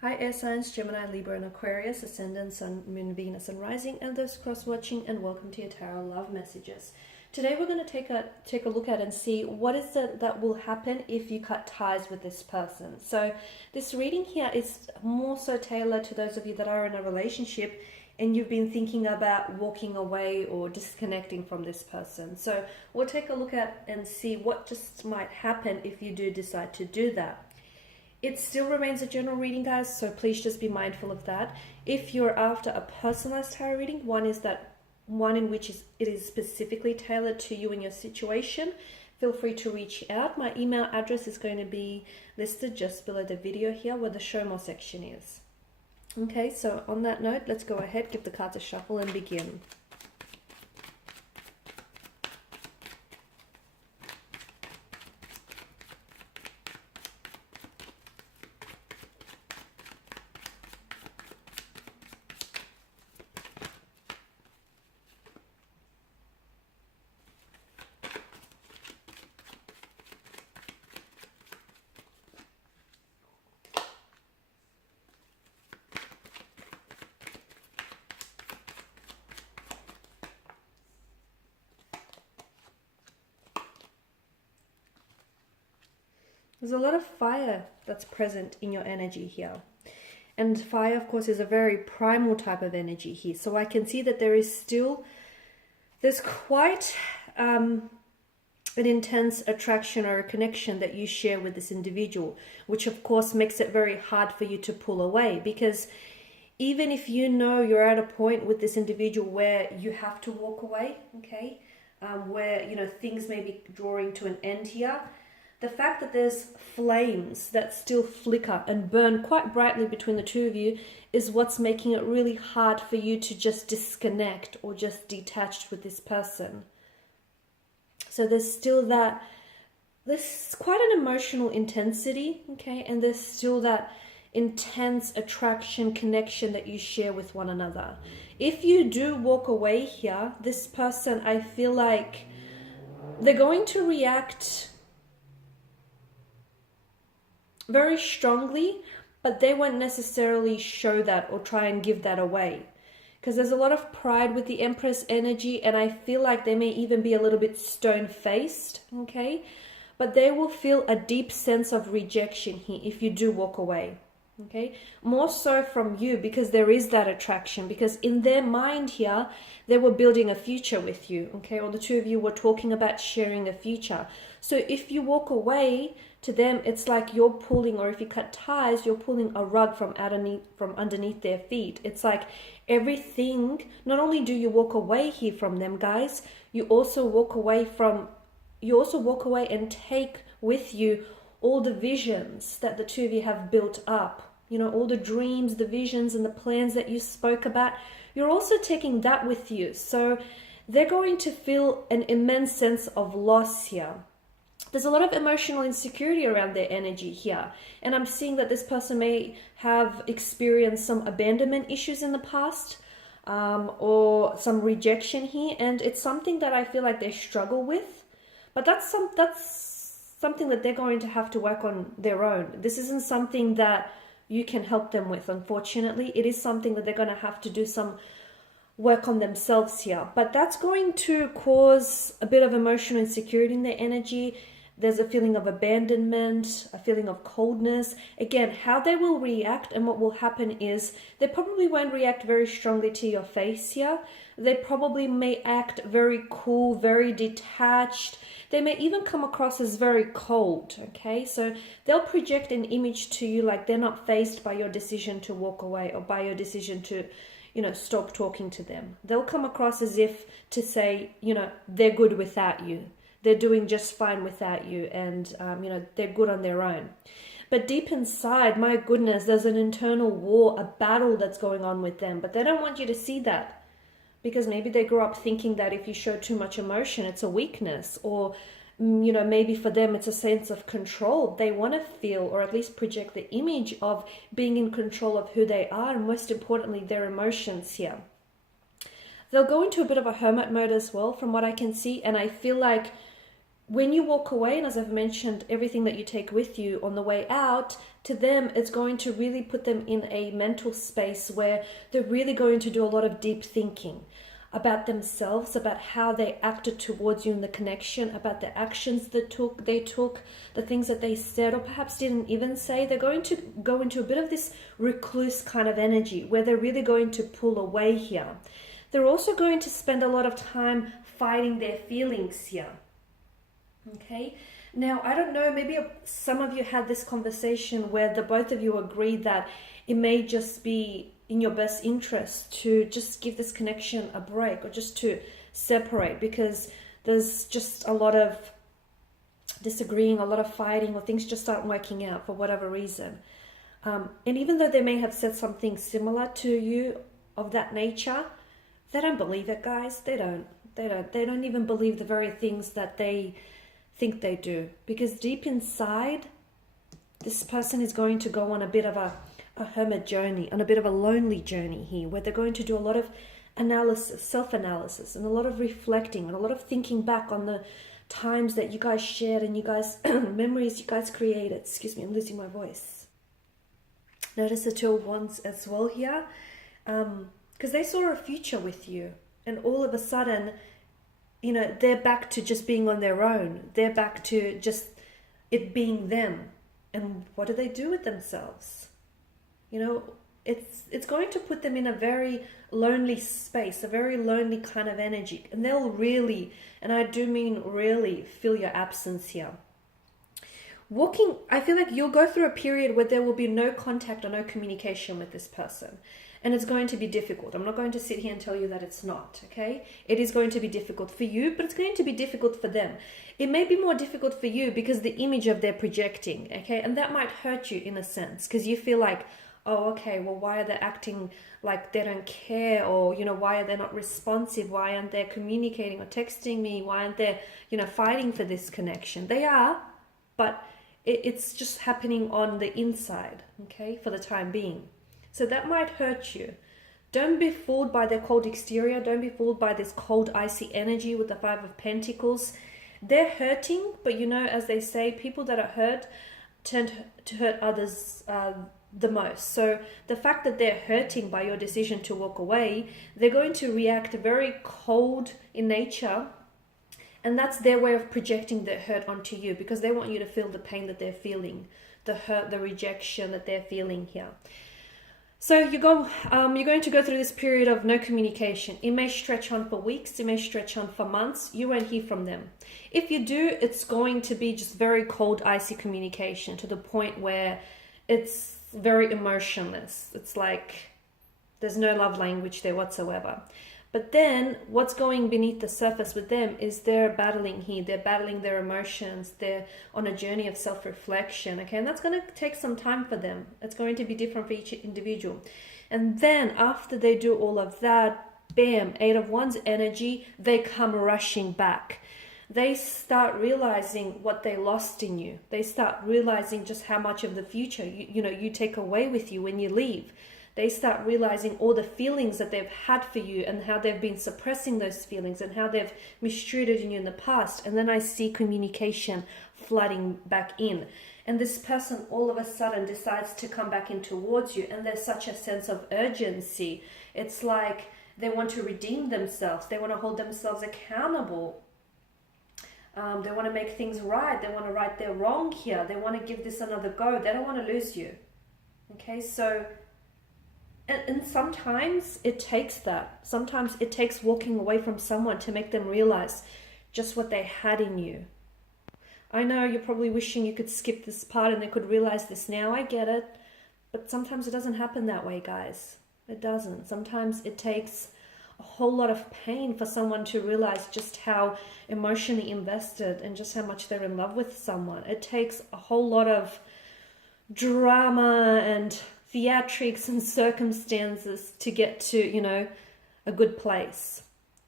Hi air signs, Gemini, Libra and Aquarius, Ascendant, Sun, Moon, Venus and Rising, and those cross-watching, and welcome to your Tarot Love Messages. Today we're going to take a look at and see what is it that will happen if you cut ties with this person. So this reading here is more so tailored to those of you that are in a relationship and you've been thinking about walking away or disconnecting from this person. So we'll take a look at and see what just might happen if you do decide to do that. It still remains a general reading, guys, so please just be mindful of that. If you're after a personalized tarot reading, one in which it is specifically tailored to you and your situation, feel free to reach out. My email address is going to be listed just below the video here where the show more section is. Okay, so on that note, let's go ahead, give the cards a shuffle and begin. There's a lot of fire that's present in your energy here. And fire, of course, is a very primal type of energy here. So I can see that there's quite an intense attraction or a connection that you share with this individual, which of course makes it very hard for you to pull away, because even if you know you're at a point with this individual where you have to walk away, okay, where, you know, things may be drawing to an end here, the fact that there's flames that still flicker and burn quite brightly between the two of you is what's making it really hard for you to just disconnect or just detach with this person. So there's quite an emotional intensity, okay, and there's still that intense attraction, connection that you share with one another. If you do walk away here, this person, I feel like they're going to react very strongly, but they won't necessarily show that or try and give that away, because there's a lot of pride with the Empress energy, and I feel like they may even be a little bit stone-faced, okay, but they will feel a deep sense of rejection here if you do walk away, okay, more so from you, because there is that attraction, because in their mind here they were building a future with you, okay, or the two of you were talking about sharing a future. So if you walk away, to them it's like you're pulling, or if you cut ties, you're pulling a rug from underneath their feet. It's like everything, not only do you walk away here from them, guys, you also walk away and take with you all the visions that the two of you have built up, you know, all the dreams, the visions and the plans that you spoke about. You're also taking that with you. So they're going to feel an immense sense of loss here. There's a lot of emotional insecurity around their energy here. And I'm seeing that this person may have experienced some abandonment issues in the past, or some rejection here. And it's something that I feel like they struggle with. But that's something that they're going to have to work on their own. This isn't something that you can help them with, unfortunately. It is something that they're going to have to do some work on themselves here. But that's going to cause a bit of emotional insecurity in their energy. There's a feeling of abandonment, a feeling of coldness. Again, how they will react and what will happen is they probably won't react very strongly to your face here. They probably may act very cool, very detached. They may even come across as very cold, okay? So they'll project an image to you like they're not fazed by your decision to walk away or by your decision to, you know, stop talking to them. They'll come across as if to say, you know, they're good without you. They're doing just fine without you, and, you know, they're good on their own. But deep inside, my goodness, there's an internal war, a battle that's going on with them. But they don't want you to see that, because maybe they grew up thinking that if you show too much emotion, it's a weakness, or, you know, maybe for them it's a sense of control. They want to feel, or at least project the image of being in control of who they are, and most importantly, their emotions here. They'll go into a bit of a hermit mode as well, from what I can see, and I feel like when you walk away, and as I've mentioned, everything that you take with you on the way out, to them, it's going to really put them in a mental space where they're really going to do a lot of deep thinking about themselves, about how they acted towards you in the connection, about the actions that they took, the things that they said or perhaps didn't even say. They're going to go into a bit of this recluse kind of energy where they're really going to pull away here. They're also going to spend a lot of time fighting their feelings here. Okay, now I don't know, maybe some of you had this conversation where the both of you agreed that it may just be in your best interest to just give this connection a break, or just to separate, because there's just a lot of disagreeing, a lot of fighting, or things just aren't working out for whatever reason. And even though they may have said something similar to you of that nature, they don't believe it, guys. They don't even believe the very things that they think they do, because deep inside, this person is going to go on a bit of a hermit journey, on a bit of a lonely journey here, where they're going to do a lot of analysis, self-analysis, and a lot of reflecting, and a lot of thinking back on the times that you guys shared, and you guys memories you guys created. Excuse me, I'm losing my voice. Notice the Two of Wands as well here, because they saw a future with you, and all of a sudden, you know, they're back to just being on their own. They're back to just it being them. And what do they do with themselves? You know, it's going to put them in a very lonely space, a very lonely kind of energy. And they'll really, and I do mean really, feel your absence here. I feel like you'll go through a period where there will be no contact or no communication with this person. And it's going to be difficult. I'm not going to sit here and tell you that it's not, okay? It is going to be difficult for you, but it's going to be difficult for them. It may be more difficult for you because the image of they're projecting, okay? And that might hurt you in a sense, because you feel like, oh, okay, well, why are they acting like they don't care? Or, you know, why are they not responsive? Why aren't they communicating or texting me? Why aren't they, you know, fighting for this connection? They are, but it's just happening on the inside, okay, for the time being. So that might hurt you. Don't be fooled by their cold exterior. Don't be fooled by this cold, icy energy with the Five of Pentacles. They're hurting, but you know, as they say, people that are hurt tend to hurt others the most. So the fact that they're hurting by your decision to walk away, they're going to react very cold in nature. And that's their way of projecting their hurt onto you, because they want you to feel the pain that they're feeling, the hurt, the rejection that they're feeling here. So you're going to go through this period of no communication. It may stretch on for weeks. It may stretch on for months. You won't hear from them. If you do, it's going to be just very cold, icy communication, to the point where it's very emotionless. It's like there's no love language there whatsoever. But then what's going beneath the surface with them is they're battling here. They're battling their emotions. They're on a journey of self-reflection. Okay, and that's going to take some time for them. It's going to be different for each individual. And then after they do all of that, bam, Eight of Wands energy, they come rushing back. They start realizing what they lost in you. They start realizing just how much of the future you take away with you when you leave. They start realizing all the feelings that they've had for you, and how they've been suppressing those feelings, and how they've mistreated you in the past. And then I see communication flooding back in. And this person all of a sudden decides to come back in towards you. And there's such a sense of urgency. It's like they want to redeem themselves. They want to hold themselves accountable. They want to make things right. They want to right their wrong here. They want to give this another go. They don't want to lose you. Okay, so... And sometimes it takes that. Sometimes it takes walking away from someone to make them realize just what they had in you. I know you're probably wishing you could skip this part and they could realize this now. I get it. But sometimes it doesn't happen that way, guys. It doesn't. Sometimes it takes a whole lot of pain for someone to realize just how emotionally invested and just how much they're in love with someone. It takes a whole lot of drama and theatrics and circumstances to get to, a good place.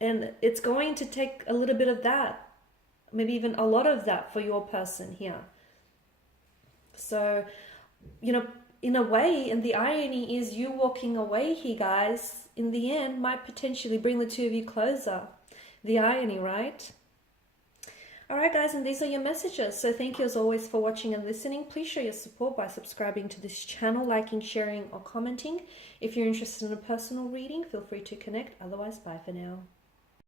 And it's going to take a little bit of that, maybe even a lot of that for your person here. So, in a way, and the irony is you walking away here, guys, in the end might potentially bring the two of you closer. The irony, right? All right, guys, and these are your messages. So thank you as always for watching and listening. Please show your support by subscribing to this channel, liking, sharing, or commenting. If you're interested in a personal reading, feel free to connect. Otherwise, bye for now.